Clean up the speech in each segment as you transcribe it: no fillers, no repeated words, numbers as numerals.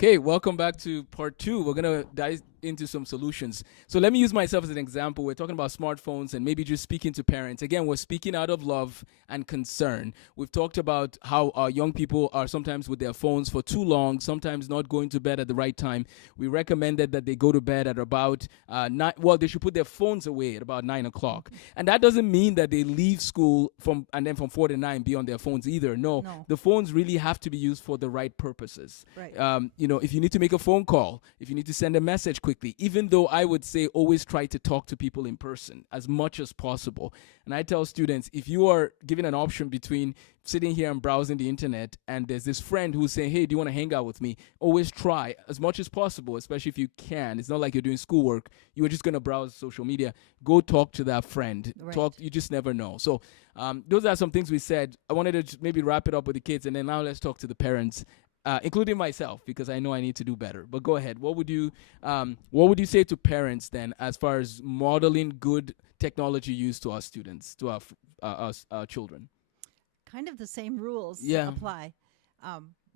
Okay, welcome back to part two. We're going to dive into some solutions. So let me use myself as an example. We're talking about smartphones and maybe just speaking to parents. Again, we're speaking out of love and concern. We've talked about how our young people are sometimes with their phones for too long, sometimes not going to bed at the right time. We recommended that they go to bed at about they should put their phones away at about 9 o'clock. And that doesn't mean that they leave school and then from 4 to 9 be on their phones either. No, the phones really have to be used for the right purposes. Right. If you need to make a phone call, if you need to send a message quickly, even though I would say always try to talk to people in person as much as possible. And I tell students, if you are given an option between sitting here and browsing the internet and there's this friend who's saying, hey, do you want to hang out with me? Always try as much as possible, especially if you can. It's not like you're doing schoolwork. You were just going to browse social media. Go talk to that friend. Right. You just never know. So those are some things we said. I wanted to just maybe wrap it up with the kids, and then now let's talk to the parents. Including myself, because I know I need to do better. But go ahead. What would you say to parents then, as far as modeling good technology use to our students, to our children? Kind of the same rules apply.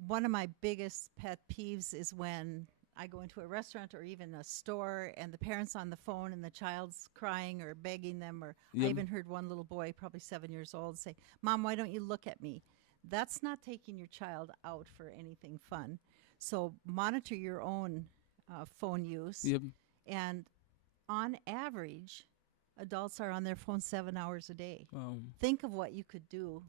One of my biggest pet peeves is when I go into a restaurant or even a store and the parent's on the phone and the child's crying or begging them. Or I even heard one little boy, probably 7 years old, say, "Mom, why don't you look at me?" That's not taking your child out for anything fun. So monitor your own phone use. Yep. And on average, adults are on their phone 7 hours a day. Wow. Think of what you could do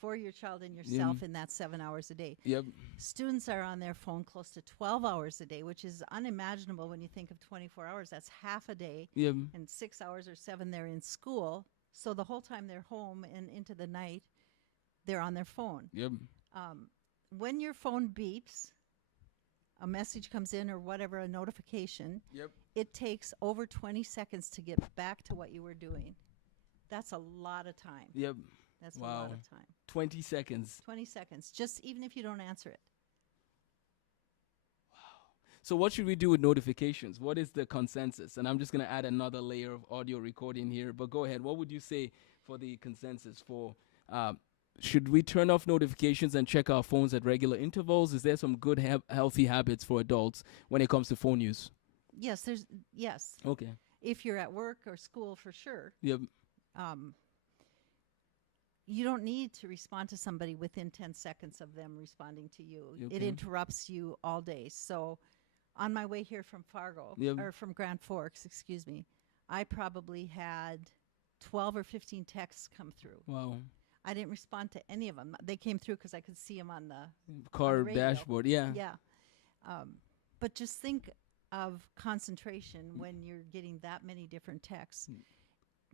for your child and yourself in that 7 hours a day. Yep. Students are on their phone close to 12 hours a day, which is unimaginable when you think of 24 hours. That's half a day. Yep. And 6 hours or 7 they're in school. So the whole time they're home and into the night, they're on their phone. Yep. When your phone beeps, a message comes in or whatever, a notification, Yep. it takes over 20 seconds to get back to what you were doing. That's a lot of time. Yep. That's a lot of time. 20 seconds. 20 seconds, just even if you don't answer it. So what should we do with notifications? What is the consensus? And I'm just going to add another layer of audio recording here. But go ahead. What would you say for the consensus for should we turn off notifications and check our phones at regular intervals? Is there some good, healthy habits for adults when it comes to phone use? Yes. Okay. If you're at work or school, for sure. Yep. You don't need to respond to somebody within 10 seconds of them responding to you. Okay. It interrupts you all day. So on my way here from Fargo, or from Grand Forks, excuse me, I probably had 12 or 15 texts come through. Wow. I didn't respond to any of them. They came through because I could see them on the car radio. dashboard. Yeah. Yeah. But just think of concentration when you're getting that many different texts.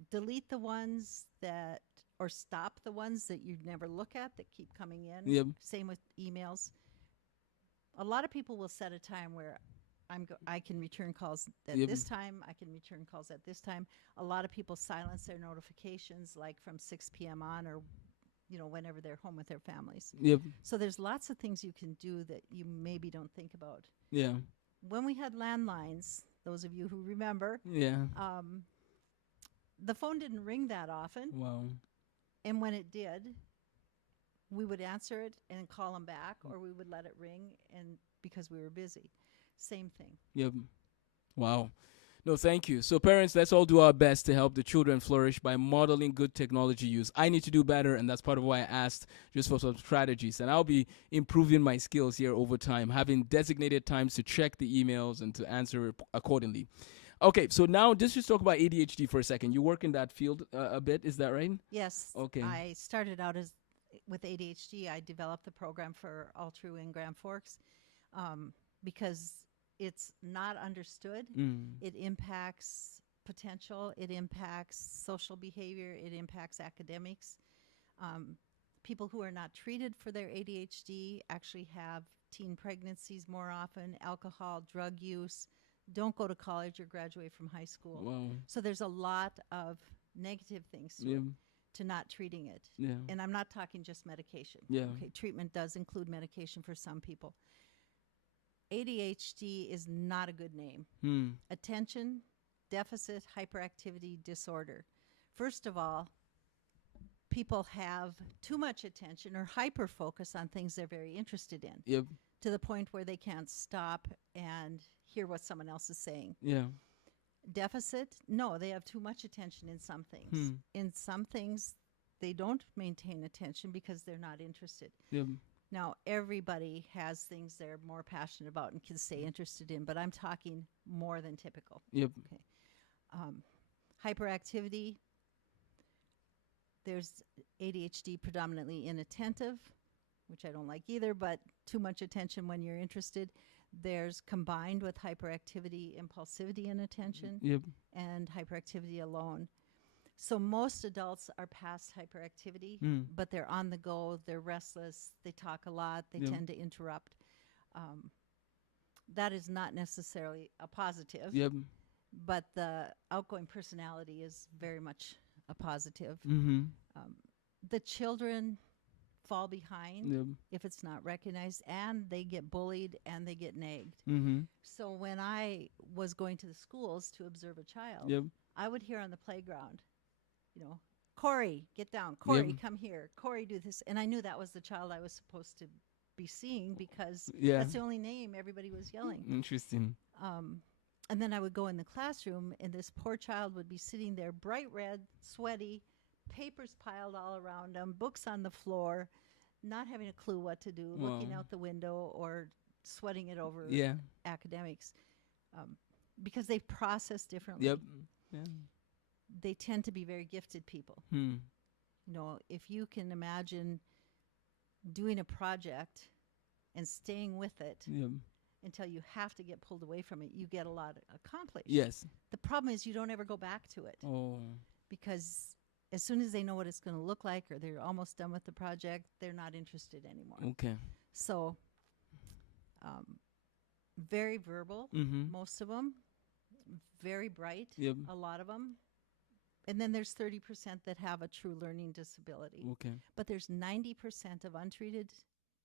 Delete the ones that, or stop the ones that you never look at that keep coming in. Yep. Same with emails. A lot of people will set a time where I can return calls at this time. I can return calls at this time. A lot of people silence their notifications like from 6 p.m. on, or whenever they're home with their families. Yep. So there's lots of things you can do that you maybe don't think about. Yeah. When we had landlines, those of you who remember, Yeah. the phone didn't ring that often. Wow. And when it did, we would answer it and call them back, or we would let it ring and because we were busy. Same thing. Yep. Wow. No, thank you. So parents, let's all do our best to help the children flourish by modeling good technology use. I need to do better, and that's part of why I asked just for some strategies. And I'll be improving my skills here over time, having designated times to check the emails and to answer accordingly. Okay, so now just talk about ADHD for a second. You work in that field a bit, is that right? Yes. Okay. I started out with ADHD. I developed the program for All True in Grand Forks because it's not understood. It impacts potential. It impacts social behavior. It impacts academics. People who are not treated for their ADHD actually have teen pregnancies more often, alcohol, drug use, don't go to college or graduate from high school. Wow. So there's a lot of negative things to not treating it. Yeah. And I'm not talking just medication. Yeah. Okay, treatment does include medication for some people. ADHD is not a good name. Attention deficit hyperactivity disorder. First of all, people have too much attention or hyper focus on things they're very interested in. Yep. to the point where they can't stop and hear what someone else is saying. Yeah. Deficit? No, they have too much attention in some things. Hmm. In some things, they don't maintain attention because they're not interested. Yep. Now, everybody has things they're more passionate about and can stay interested in, but I'm talking more than typical. Yep. Okay. Hyperactivity. There's ADHD predominantly inattentive, which I don't like either, but too much attention when you're interested. There's combined with hyperactivity, impulsivity, and attention, Yep. and hyperactivity alone. So most adults are past hyperactivity, but they're on the go, they're restless, they talk a lot, they Yep. tend to interrupt. That is not necessarily a positive, Yep. but the outgoing personality is very much a positive. Mm-hmm. The children fall behind Yep. if it's not recognized, and they get bullied and they get nagged. Mm-hmm. So when I was going to the schools to observe a child, Yep. I would hear on the playground, Corey, get down. Corey, Yep. come here. Corey, do this. And I knew that was the child I was supposed to be seeing because Yeah. that's the only name everybody was yelling. Interesting. And then I would go in the classroom, and this poor child would be sitting there, bright red, sweaty, papers piled all around him, books on the floor, not having a clue what to do, looking Wow. out the window or sweating it over Yeah. academics, because they process differently. Yep. Yeah. They tend to be very gifted people. Hmm. If you can imagine doing a project and staying with it Yep. until you have to get pulled away from it, you get a lot accomplished. Yes. The problem is you don't ever go back to it Oh. because as soon as they know what it's going to look like or they're almost done with the project, they're not interested anymore. Okay. So very verbal, Mm-hmm. most of them, very bright, Yep. a lot of them. And then there's 30% that have a true learning disability. Okay. But there's 90% of untreated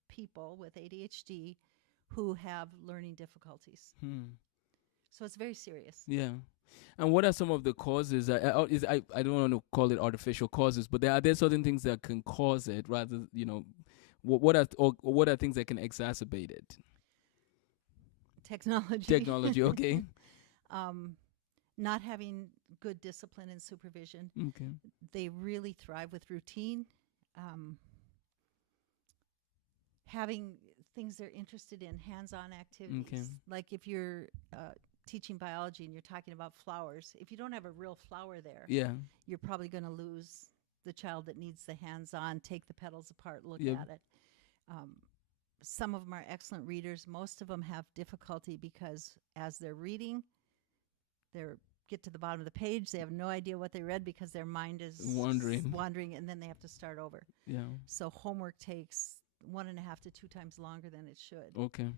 people with ADHD who have learning difficulties. Hmm. So it's very serious. Yeah. And what are some of the causes? I don't want to call it artificial causes, but are there certain things that can cause it rather, what are things that can exacerbate it? Technology. Technology, okay. Not having good discipline and supervision. Okay. They really thrive with routine. Having things they're interested in, hands-on activities. Okay. Like if you're teaching biology and you're talking about flowers, if you don't have a real flower there, Yeah. you're probably going to lose the child that needs the hands-on, take the petals apart, look Yep. at it. Some of them are excellent readers. Most of them have difficulty because as they're reading, they get to the bottom of the page. They have no idea what they read because their mind is wandering, and then they have to start over. Yeah. So homework takes 1.5 to 2 times longer than it should. Okay.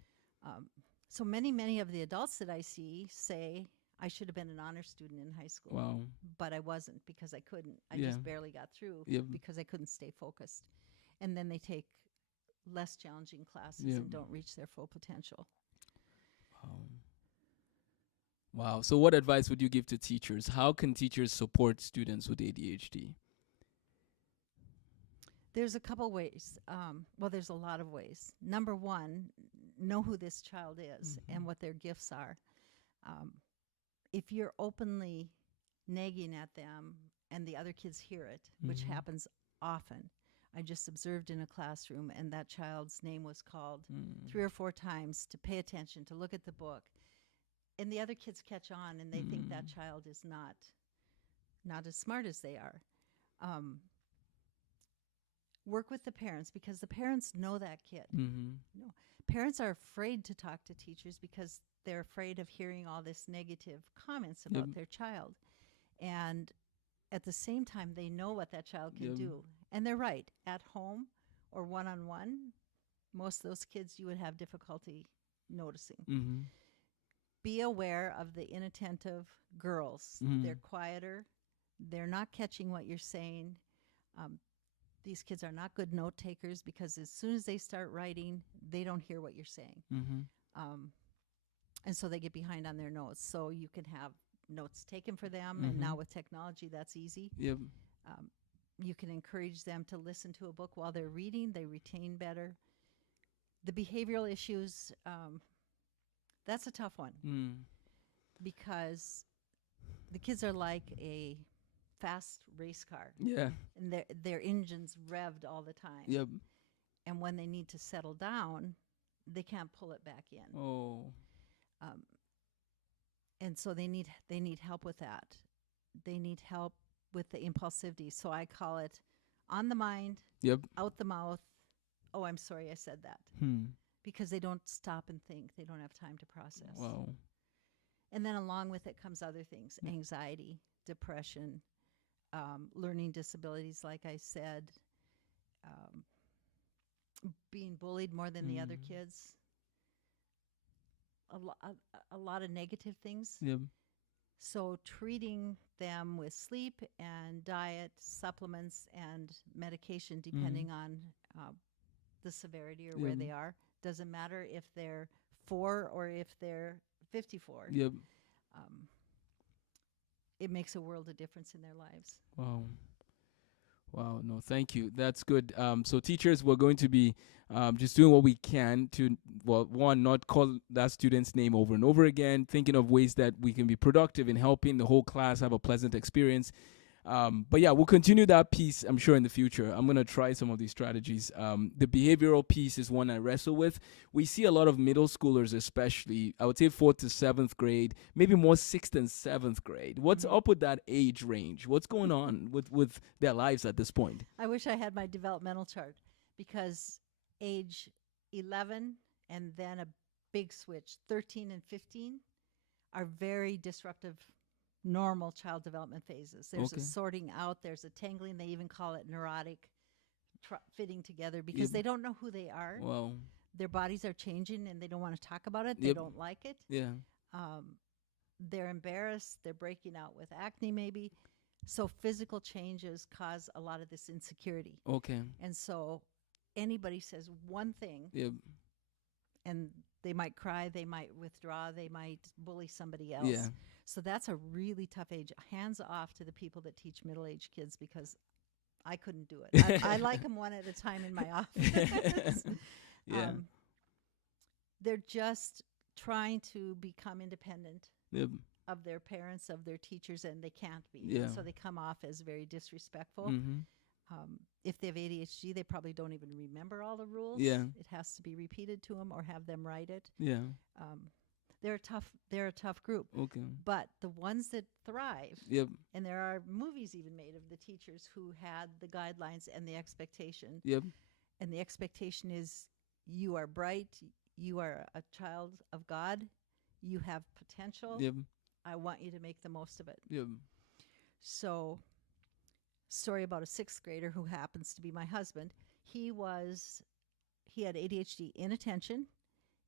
So many of the adults that I see say, I should have been an honor student in high school, Wow. but I wasn't because I couldn't. I Yeah. just barely got through Yep. because I couldn't stay focused. And then they take less challenging classes Yep. and don't reach their full potential. Wow. So what advice would you give to teachers? How can teachers support students with ADHD? There's a couple ways. Well, there's a lot of ways. Number one, know who this child is and what their gifts are. If you're openly nagging at them and the other kids hear it, which happens often. I just observed in a classroom, and that child's name was called 3 or 4 times to pay attention, to look at the book. And the other kids catch on, and they think that child is not as smart as they are. Work with the parents because the parents know that kid. Mm-hmm. Parents are afraid to talk to teachers because they're afraid of hearing all this negative comments about their child. And at the same time, they know what that child can do. And they're right. At home or one-on-one, most of those kids you would have difficulty noticing. Mm-hmm. Be aware of the inattentive girls. They're quieter. They're not catching what you're saying. These kids are not good note takers because as soon as they start writing, they don't hear what you're saying. And so they get behind on their notes. So you can have notes taken for them. And now with technology, that's easy. Yep. You can encourage them to listen to a book while they're reading. They retain better. The behavioral issues, that's a tough one because the kids are like a fast race car. Yeah. And their engine's revved all the time. Yep. And when they need to settle down, they can't pull it back in. Oh. And so they need help with that. They need help with the impulsivity. So I call it on the mind, Yep. out the mouth. Oh, I'm sorry I said that. Because they don't stop and think. They don't have time to process. Wow. And then along with it comes other things, anxiety, depression, learning disabilities, like I said, being bullied more than the other kids, a lot of negative things. Yep. So treating them with sleep and diet, supplements, and medication, depending on the severity or where they are. Doesn't matter if they're 4 or if they're 54. Yep. It makes a world of difference in their lives. Wow. Wow. No, thank you. That's good. So teachers, we're going to be just doing what we can to, well, one, not call that student's name over and over again, thinking of ways that we can be productive in helping the whole class have a pleasant experience. But yeah, we'll continue that piece, I'm sure, in the future. I'm going to try some of these strategies. The behavioral piece is one I wrestle with. We see a lot of middle schoolers, especially, I would say 4th to 7th grade, maybe more 6th and 7th grade. What's up with that age range? What's going on with their lives at this point? I wish I had my developmental chart, because age 11 and then a big switch, 13 and 15, are very disruptive normal child development phases. There's a sorting out, there's a tangling, they even call it neurotic fitting together, because they don't know who they are. Wow. Their bodies are changing and they don't want to talk about it. They don't like it. Yeah. They're embarrassed. They're breaking out with acne maybe. So physical changes cause a lot of this insecurity. Okay. And so anybody says one thing, and they might cry, they might withdraw, they might bully somebody else. Yeah. So that's a really tough age. Hands off to the people that teach middle-aged kids, because I couldn't do it. I like them one at a time in my office. Yeah. They're just trying to become independent Yep. of their parents, of their teachers, and they can't be. Yeah. And so they come off as very disrespectful. If they have ADHD, they probably don't even remember all the rules. Yeah. It has to be repeated to them or have them write it. Yeah. They're a tough group. Okay. But the ones that thrive, Yep. and there are movies even made of the teachers who had the guidelines and the expectation. Yep. And the expectation is, you are bright, you are a child of God, you have potential. Yep. I want you to make the most of it. Yep. So, story about a 6th grader who happens to be my husband. He had ADHD in attention.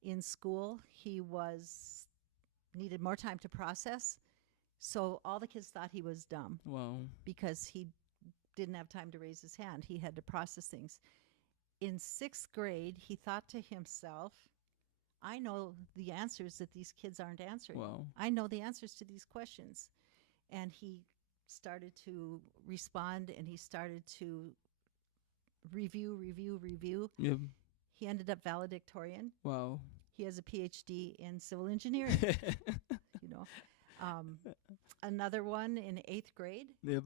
In school, he needed more time to process. So all the kids thought he was dumb. Wow. Because he didn't have time to raise his hand. He had to process things. In 6th grade, he thought to himself, I know the answers that these kids aren't answering. Wow. I know the answers to these questions. And he started to respond, and he started to review. Yep. He ended up valedictorian. Wow. He has a PhD in civil engineering. Another one in 8th grade. Yep.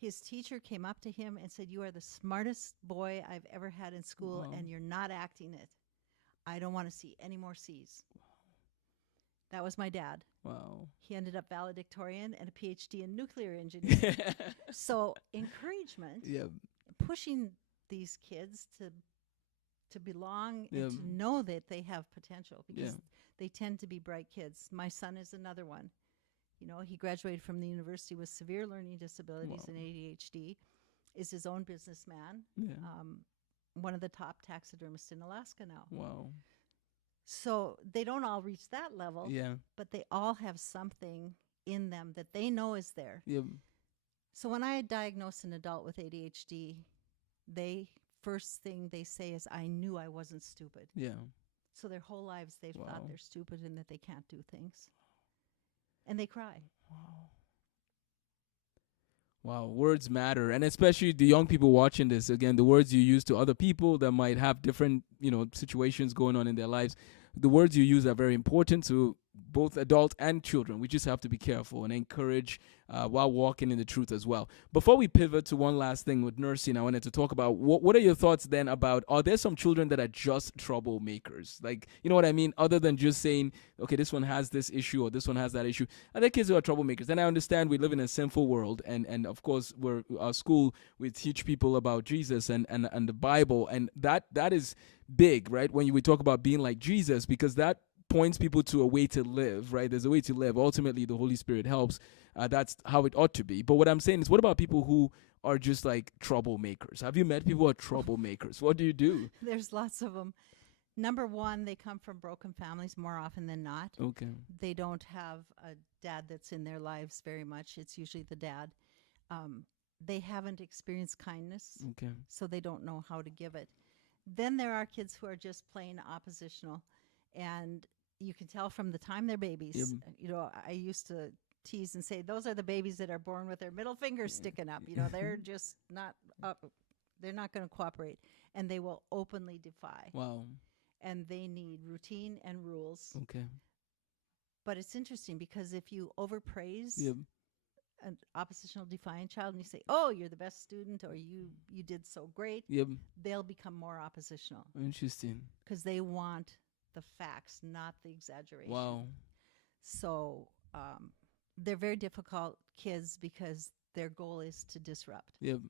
His teacher came up to him and said, you are the smartest boy I've ever had in school, and you're not acting it. I don't want to see any more C's. Wow. That was my dad. Wow. He ended up valedictorian and a PhD in nuclear engineering. So encouragement, pushing these kids to belong and to know that they have potential, because they tend to be bright kids. My son is another one. He graduated from the university with severe learning disabilities and ADHD, is his own businessman, one of the top taxidermists in Alaska now. Wow. So they don't all reach that level, but they all have something in them that they know is there. Yep. So when I diagnose an adult with ADHD, first thing they say is, I knew I wasn't stupid. Yeah. So their whole lives they've thought they're stupid and that they can't do things. And they cry. Wow. Wow, words matter, and especially the young people watching this. Again, the words you use to other people that might have different, situations going on in their lives. The words you use are very important to both adult and children. We just have to be careful and encourage while walking in the truth as well. Before we pivot to one last thing with nursing, I wanted to talk about what are your thoughts then about, are there some children that are just troublemakers? Like, you know what I mean? Other than just saying, okay, this one has this issue or this one has that issue. Are there kids who are troublemakers? And I understand we live in a sinful world, and of course, our school, we teach people about Jesus and the Bible, and that is big, right? When we talk about being like Jesus, because that points people to a way to live, right? There's a way to live. Ultimately, the Holy Spirit helps. That's how it ought to be. But what I'm saying is, what about people who are just like troublemakers? Have you met people who are troublemakers? What do you do? There's lots of them. Number one, they come from broken families more often than not. Okay. They don't have a dad that's in their lives very much. It's usually the dad. They haven't experienced kindness, Okay. so they don't know how to give it. Then there are kids who are just plain oppositional, and you can tell from the time they're babies. Yep. I used to tease and say, those are the babies that are born with their middle fingers sticking up. They're just not up. They're not going to cooperate, and they will openly defy. Wow. And they need routine and rules. Okay. But it's interesting because if you overpraise Yep. an oppositional defiant child and you say, oh, you're the best student, or you did so great, Yep. they'll become more oppositional Interesting. because they want the facts, not the exaggeration. Wow. So they're very difficult kids because their goal is to disrupt. Yep.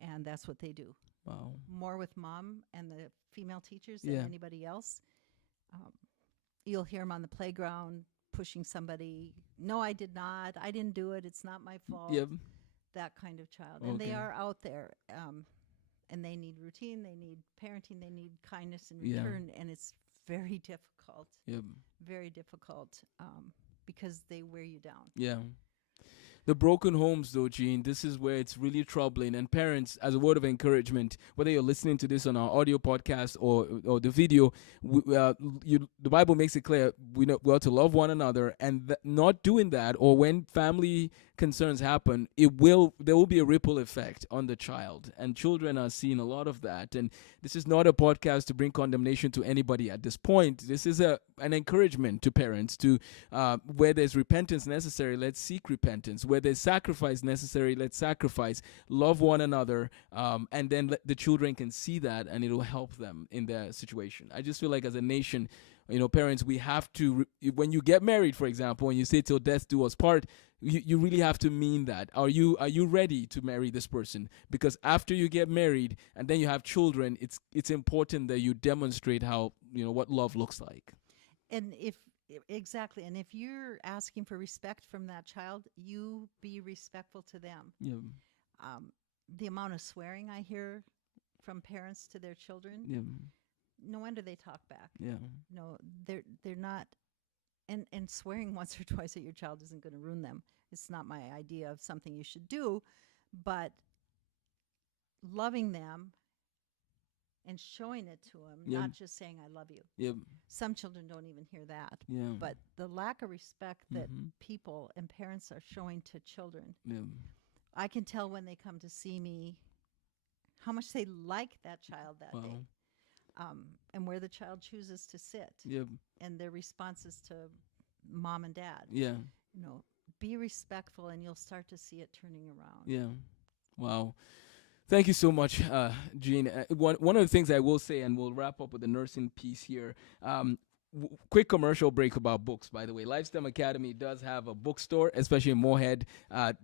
And that's what they do. Wow. More with mom and the female teachers than Yeah. anybody else. You'll hear them on the playground pushing somebody. No, I did not. I didn't do it. It's not my fault. Yep. That kind of child. And they Okay. are out there. And they need routine. They need parenting. They need kindness in Yeah. return. And it's very difficult. Yep. Very difficult because they wear you down. Yeah. The broken homes, though, Gene, this is where it's really troubling. And parents, as a word of encouragement, whether you're listening to this on our audio podcast or the video, the Bible makes it clear we ought to love one another, and not doing that, or when family concerns happen, there will be a ripple effect on the child, and children are seeing a lot of that. And this is not a podcast to bring condemnation to anybody at this point. This is an encouragement to parents to where there's repentance necessary, let's seek repentance. Where there's sacrifice necessary, let's sacrifice. Love one another, and then the children can see that, and it'll help them in their situation. I just feel like as a nation, parents, we have to, when you get married, for example, and you say till death do us part, you really have to mean that. Are you ready to marry this person? Because after you get married and then you have children, it's important that you demonstrate how, what love looks like. And exactly. And if you're asking for respect from that child, you be respectful to them. Yeah. The amount of swearing I hear from parents to their children, Yeah. no wonder they talk back. Yeah. No, they're not. And swearing once or twice at your child isn't going to ruin them. It's not my idea of something you should do, but loving them and showing it to them, Yeah. not just saying I love you. Yeah. Some children don't even hear that. Yeah. But the lack of respect that Mhm. people and parents are showing to children, Yeah. I can tell when they come to see me how much they like that child that Wow. day, and where the child chooses to sit, Yeah. and their responses to mom and dad. Yeah. Be respectful, and you'll start to see it turning around. Yeah. Wow. Thank you so much, Gene. One of the things I will say, and we'll wrap up with the nursing piece here. Quick commercial break about books, by the way. LifeSTEM Academy does have a bookstore, especially in Moorhead.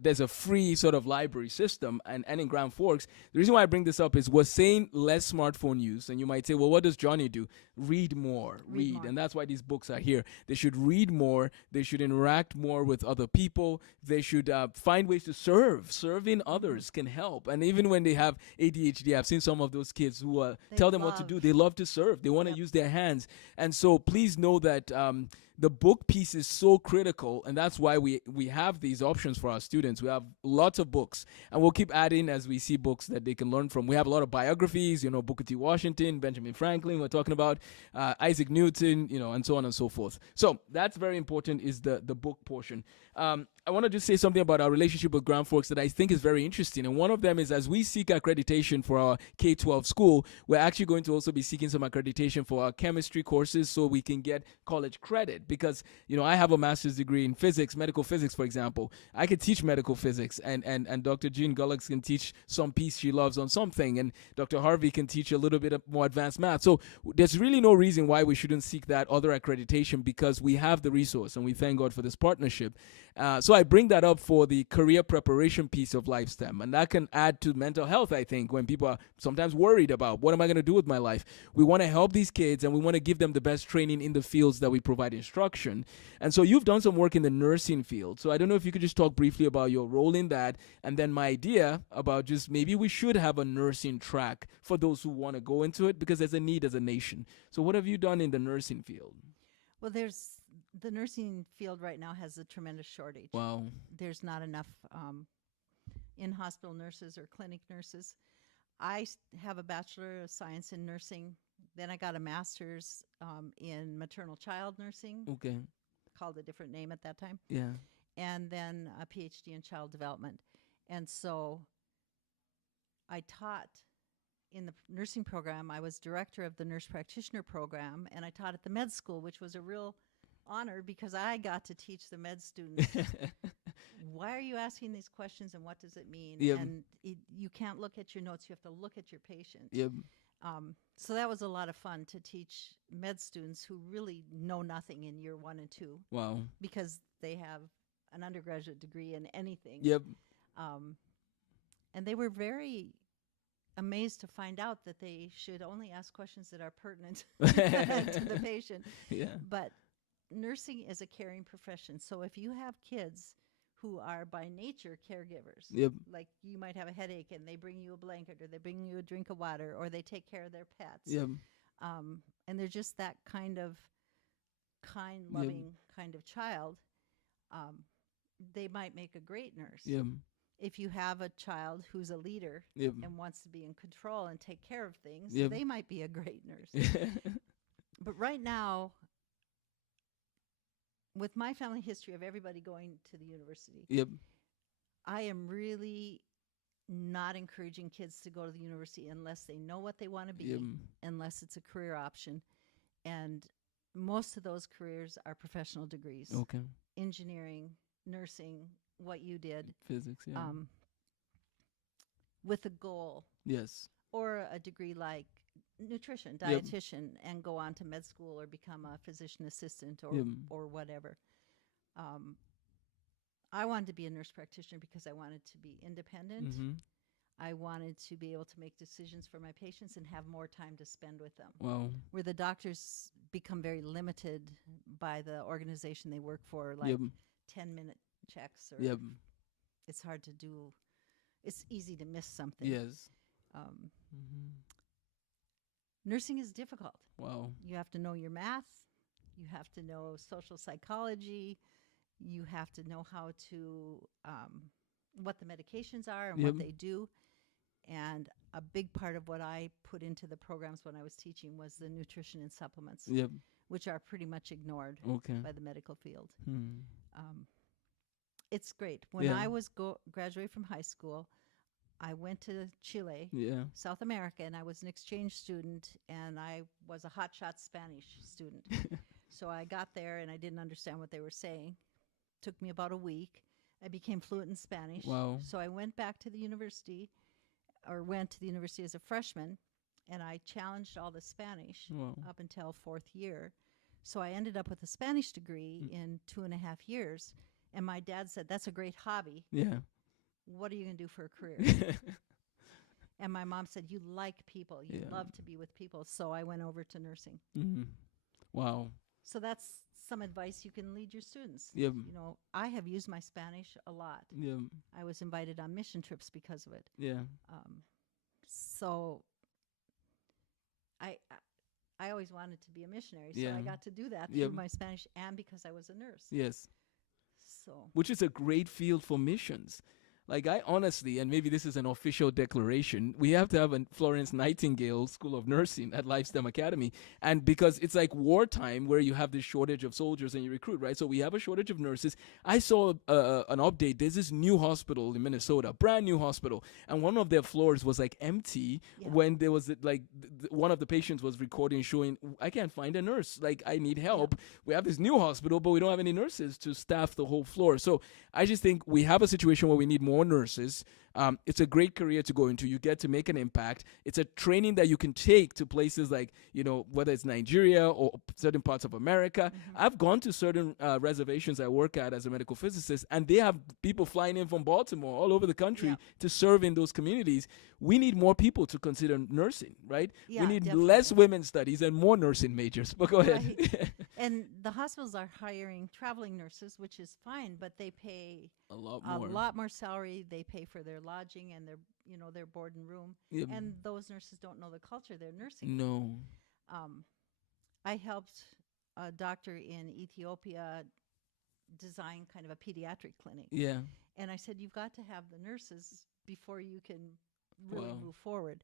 There's a free sort of library system, and in Grand Forks. The reason why I bring this up is we're saying less smartphone use, and you might say, well, what does Johnny do? Read more. Read more. And that's why these books are here. They should read more. They should interact more with other people. They should find ways to serve. Serving others can help. And even when they have ADHD, I've seen some of those kids who tell them what to do. They love to serve. They want to Yep. use their hands. And so please know that the book piece is so critical, and that's why we have these options for our students. We have lots of books, and we'll keep adding as we see books that they can learn from. We have a lot of biographies, Booker T. Washington, Benjamin Franklin, we're talking about Isaac Newton, and so on and so forth. So that's very important, is the book portion. I want to just say something about our relationship with Grand Forks that I think is very interesting. And one of them is, as we seek accreditation for our K-12 school, we're actually going to also be seeking some accreditation for our chemistry courses so we can get college credit. Because, I have a master's degree in physics, medical physics, for example. I could teach medical physics, and Dr. Jean Gullux can teach some piece she loves on something, and Dr. Harvey can teach a little bit of more advanced math. So there's really no reason why we shouldn't seek that other accreditation, because we have the resource, and we thank God for this partnership. So I bring that up for the career preparation piece of LifeSTEM, and that can add to mental health, I think, when people are sometimes worried about, what am I going to do with my life? We want to help these kids, and we want to give them the best training in the fields that we provide instruction. And so you've done some work in the nursing field. So I don't know if you could just talk briefly about your role in that, and then my idea about just maybe we should have a nursing track for those who want to go into it, because there's a need as a nation. So what have you done in the nursing field? Well, the nursing field right now has a tremendous shortage. Wow. There's not enough in-hospital nurses or clinic nurses. I have a Bachelor of Science in Nursing. Then I got a master's in maternal child nursing. Okay. Called a different name at that time. Yeah. And then a PhD in child development. And so I taught in the nursing program. I was director of the nurse practitioner program, and I taught at the med school, which was a real honor because I got to teach the med students. Why are you asking these questions, and what does it mean? Yep. And you can't look at your notes. You have to look at your patient. Yep. So that was a lot of fun to teach med students who really know nothing in year 1 and 2. Wow. Because they have an undergraduate degree in anything. Yep. And they were very amazed to find out that they should only ask questions that are pertinent to the patient. Yeah. But nursing is a caring profession. So if you have kids who are by nature caregivers, Yep. like you might have a headache and they bring you a blanket, or they bring you a drink of water, or they take care of their pets. Yep. And they're just that kind, loving kind of child. They might make a great nurse. Yep. If you have a child who's a leader Yep. and wants to be in control and take care of things, Yep. they might be a great nurse. But right now, with my family history of everybody going to the university, Yep. I am really not encouraging kids to go to the university unless they know what they want to be, Yep. unless it's a career option. And most of those careers are professional degrees. Okay. Engineering, nursing, what you did. Physics, yeah. With a goal. Yes. Or a degree like nutrition, Yep. dietitian, and go on to med school or become a physician assistant or Yep. or whatever. I wanted to be a nurse practitioner because I wanted to be independent. Mm-hmm. I wanted to be able to make decisions for my patients and have more time to spend with them. Wow. Where the doctors become very limited by the organization they work for, like Yep. 10-minute checks, or Yep. it's hard to do. It's easy to miss something. Yes. Nursing is difficult. Wow. You have to know your math. You have to know social psychology. You have to know how to, what the medications are and Yep. what they do. And a big part of what I put into the programs when I was teaching was the nutrition and supplements, Yep. which are pretty much ignored Okay. by the medical field. Hmm. It's great. When Yeah. I was graduated from high school, I went to Chile, Yeah. South America, and I was an exchange student, and I was a hotshot Spanish student. So I got there, and I didn't understand what they were saying. Took me about a week. I became fluent in Spanish. Wow. So I went back to the university, or went to the university as a freshman, and I challenged all the Spanish Wow. up until 4th year. So I ended up with a Spanish degree in 2.5 years. And my dad said, "That's a great hobby. Yeah. What are you going to do for a career?" And my mom said, "You like people. You Yeah. love to be with people." So I went over to nursing. Mm-hmm. Wow. So that's some advice you can lead your students. Yep. You know, I have used my Spanish a lot. Yep. I was invited on mission trips because of it. Yeah. So I always wanted to be a missionary, so Yeah. I got to do that Yep. through my Spanish and because I was a nurse. Yes. So Which is a great field for missions. Like, I honestly, and maybe this is an official declaration, we have to have a Florence Nightingale School of Nursing at LifeSTEM Academy. And because it's like wartime where you have this shortage of soldiers and you recruit, right? So we have a shortage of nurses. I saw an update. There's this new hospital in Minnesota, brand new hospital, and one of their floors was like empty when there was like one of the patients was recording showing, I can't find a nurse. Like, I need help. We have this new hospital, but we don't have any nurses to staff the whole floor. So I just think we have a situation where we need more nurses. It's a great career to go into. You get to make an impact. It's a training that you can take to places like, whether it's Nigeria or certain parts of America. I've gone to certain reservations I work at as a medical physicist, and they have people flying in from Baltimore all over the country to serve in those communities. We need more people to consider nursing, right? Yeah, we need definitely. less women's studies and more nursing majors. But go ahead. Right. And the hospitals are hiring traveling nurses, which is fine, but they pay A lot a more. lot more salary. They pay for their lodging and their board and room. Yep. And those nurses don't know the culture they're nursing. No. I helped a doctor in Ethiopia design kind of a pediatric clinic. Yeah. And I said, you've got to have the nurses before you can really Wow. move forward.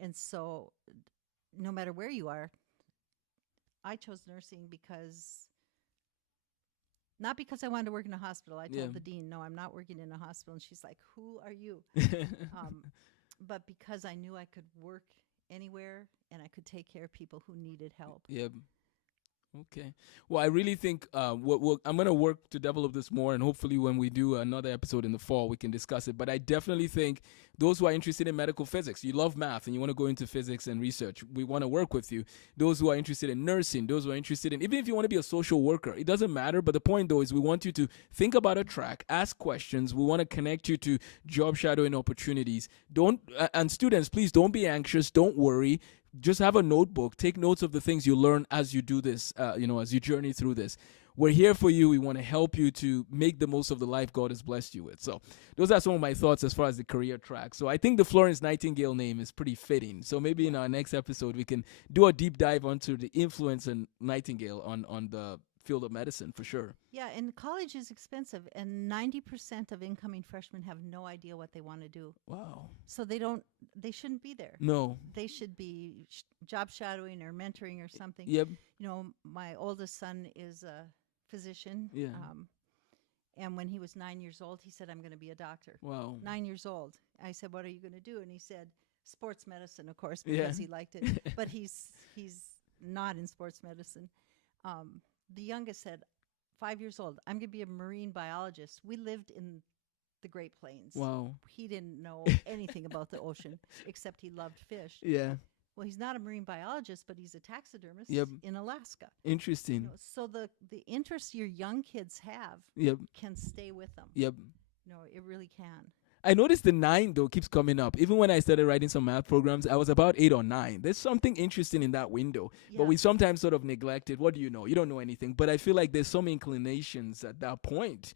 And so no matter where you are, I chose nursing not because I wanted to work in a hospital. I told the dean, no, I'm not working in a hospital. And she's like, who are you? But because I knew I could work anywhere and I could take care of people who needed help. Yep. Okay. Well, I really think I'm going to work to develop this more, and hopefully when we do another episode in the fall, we can discuss it. But I definitely think those who are interested in medical physics, you love math and you want to go into physics and research, we want to work with you. Those who are interested in nursing, those who are interested in, even if you want to be a social worker, it doesn't matter. But the point, though, is we want you to think about a track, ask questions. We want to connect you to job shadowing opportunities. And students, please don't be anxious. Don't worry. Just have a notebook. Take notes of the things you learn as you do this, as you journey through this. We're here for you. We want to help you to make the most of the life God has blessed you with. So those are some of my thoughts as far as the career track. So I think the Florence Nightingale name is pretty fitting. So maybe in our next episode, we can do a deep dive onto the influence of Nightingale on the field of medicine for sure. Yeah, and college is expensive, and 90% of incoming freshmen have no idea what they want to do. Wow. So they shouldn't be there. No. They should be job shadowing or mentoring or something. Yep. My oldest son is a physician. Yeah. And when he was 9 years old, he said, I'm going to be a doctor. Wow. 9 years old. I said, what are you going to do? And he said, sports medicine, of course, because he liked it. But he's not in sports medicine. The youngest said, 5 years old, I'm going to be a marine biologist. We lived in the Great Plains. Wow. He didn't know anything about the ocean, except he loved fish. Yeah. Well, he's not a marine biologist, but he's a taxidermist in Alaska. Interesting. So the interest your young kids have can stay with them. Yep. It really can. I noticed the 9, though, keeps coming up. Even when I started writing some math programs, I was about 8 or 9. There's something interesting in that window. Yeah. But we sometimes sort of neglect it. What do you know? You don't know anything. But I feel like there's some inclinations at that point,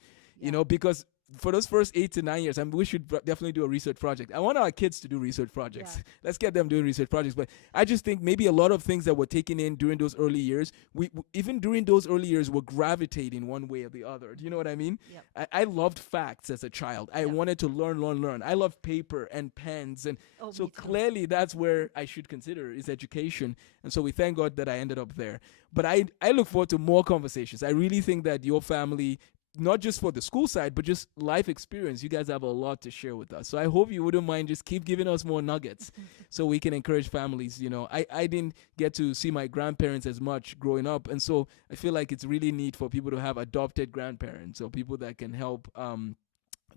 because for those first 8 to 9 years, we should definitely do a research project. I want our kids to do research projects. Yeah. Let's get them doing research projects. But I just think maybe a lot of things that were taken in during those early years, even during those early years, we're gravitating one way or the other. Do you know what I mean? Yep. I loved facts as a child. I wanted to learn. I love paper and pens. And so clearly that's where I should consider is education. And so we thank God that I ended up there. But I look forward to more conversations. I really think that your family, not just for the school side, but just life experience, you guys have a lot to share with us. So I hope you wouldn't mind just keep giving us more nuggets so we can encourage families. I didn't get to see my grandparents as much growing up. And so I feel like it's really neat for people to have adopted grandparents or people that can help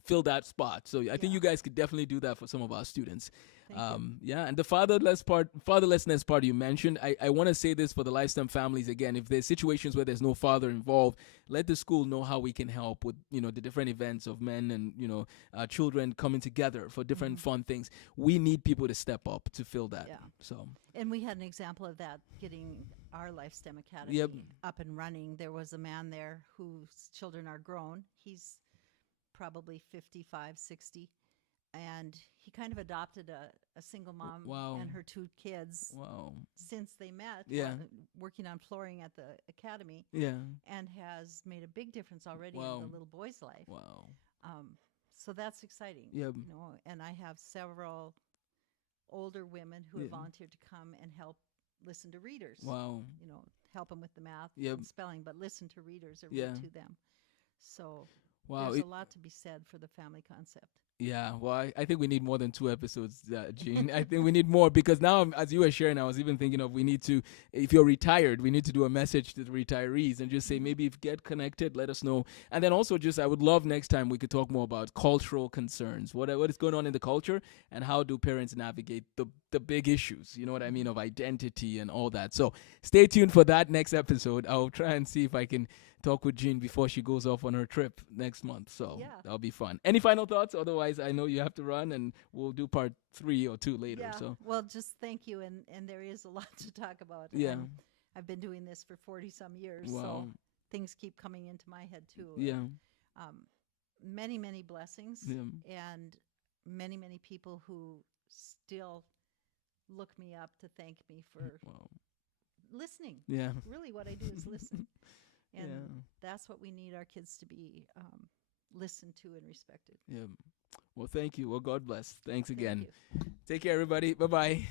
fill that spot. So I think you guys could definitely do that for some of our students. And the fatherlessness part you mentioned, I want to say this for the LifeSTEM families again. If there's situations where there's no father involved, let the school know how we can help with the different events of men and children coming together for different fun things. We need people to step up to fill that. And we had an example of that getting our LifeSTEM Academy up and running. There was a man there whose children are grown. He's probably 55, 60. and he kind of adopted a single mom Wow. and her 2 kids Wow. since they met, Yeah. working on flooring at the academy, Yeah. and has made a big difference already Wow. in the little boy's life. Wow. So that's exciting. Yeah. You know, and I have several older women who have Yeah. volunteered to come and help listen to readers. Wow. You know, help them with the math Yep. and spelling, but listen to readers or Yeah. read to them. So Wow. there's a lot to be said for the family concept. Yeah, well, I think we need more than 2 episodes, Jean. I think we need more because now, as you were sharing, I was even thinking of we need to, if you're retired, we need to do a message to the retirees and just say, maybe if you get connected, let us know. And then also just, I would love next time we could talk more about cultural concerns. What is going on in the culture and how do parents navigate the big issues, you know what I mean, of identity and all that. So stay tuned for that next episode. I'll try and see if I can talk with Jean before she goes off on her trip next month. So Yeah. that'll be fun. Any final thoughts? Otherwise, I know you have to run and we'll do part 3 or 2 later. Yeah. So Well, just thank you. And there is a lot to talk about. yeah. I've been doing this for 40 some years. Wow. So things keep coming into my head too. Yeah. Many, many blessings Yeah. and many, many people who still look me up to thank me for Wow. listening. Yeah. Really, what I do is listen. And Yeah. that's what we need our kids to be listened to and respected. Yeah. Well, thank you. Well, God bless. Thanks Thank again. you. Take care, everybody. Bye-bye.